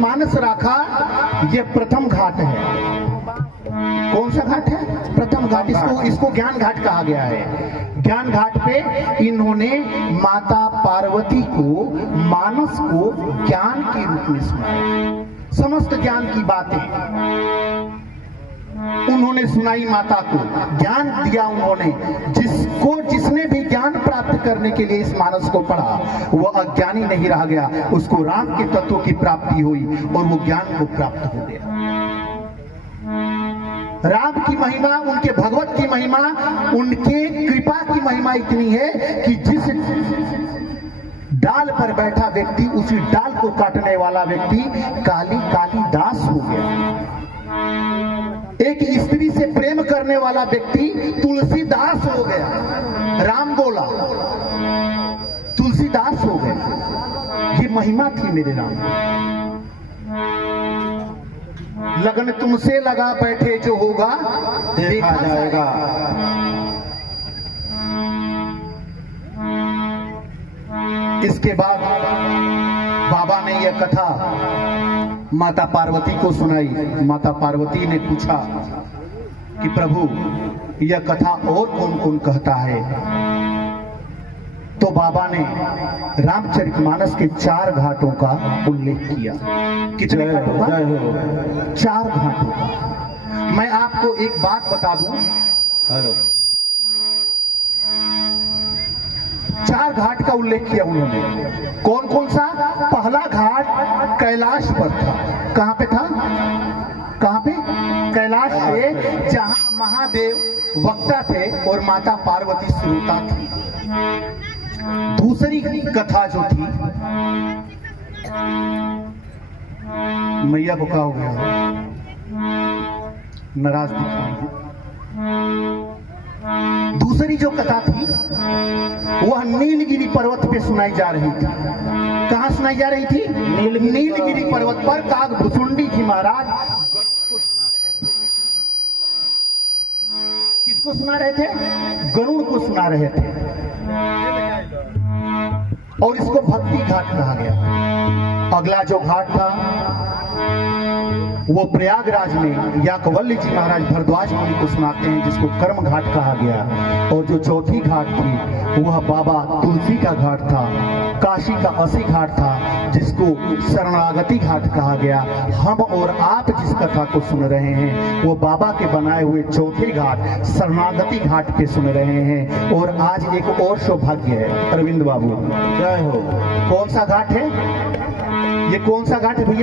मानस राखा, ये प्रथम घाट है। कौन सा घाट है? प्रथम घाट। इसको ज्ञान घाट कहा गया है। ज्ञान घाट पे इन्होंने माता पार्वती को, मानस को ज्ञान के रूप में सुनाया। समस्त ज्ञान की बातें उन्होंने सुनाई माता को, ज्ञान दिया उन्होंने। जिसने भी ज्ञान प्राप्त करने के लिए इस मानस को पढ़ा, वो अज्ञानी नहीं रह गया, उसको राम के तत्वों की प्राप्ति हुई और वो ज्ञान को प्राप्त हो गया। राम की महिमा, उनके भगवत की महिमा, उनके कृपा की महिमा इतनी है कि जिस डाल पर बैठा व्यक्ति, उसी डाल को काटने वाला व्यक्ति काली काली दास हो गया। एक स्त्री से प्रेम करने वाला व्यक्ति तुलसीदास हो गया। राम बोला, तुलसीदास हो गया। ये महिमा थी मेरे राम। लगन तुमसे लगा बैठे जो होगा देखा जाएगा। इसके बाद बाबा ने यह कथा माता पार्वती को सुनाई। माता पार्वती ने पूछा कि प्रभु, यह कथा और कौन कौन कहता है? तो बाबा ने रामचरितमानस के 4 घाटों का उल्लेख किया। कितने घाटों का? 4 घाटों का। मैं आपको एक बात बता दूं, हेलो, 4 घाट का उल्लेख किया उन्होंने। कौन कौन सा? पहला घाट कैलाश पर था। कहां पे था? कहां पे? कैलाश पे, जहां महादेव वक्ता थे और माता पार्वती श्रोता थी। दूसरी कथा जो थी, मैया को क्या हो गया? नाराज दिख रही है। दूसरी जो कथा थी वह नीलगिरी पर्वत पे सुनाई जा रही थी। कहां सुनाई जा रही थी? नीलगिरी पर्वत पर कागभुचुंडी जी महाराज को सुना रहे थे। किसको सुना रहे थे? गरुड़ को सुना रहे थे। और इसको भक्ति घाट कहा गया। अगला जो घाट था वो प्रयागराज में याकवल्ली जी महाराज भरद्वाज मुनि को सुनाते हैं, जिसको कर्म घाट कहा गया। और जो चौथी घाट थी वह बाबा तुलसी का घाट था। काशी का 80 घाट था, जिसको शरणागति घाट कहा गया। हम और आप जिस कथा को सुन रहे हैं वो बाबा के बनाए हुए चौथे घाट शरणागति घाट पे सुन रहे हैं। और आज एक और सौभाग्य है, अरविंद बाबू, जय हो। कौन सा घाट है ये? कौन सा घाट है भैया?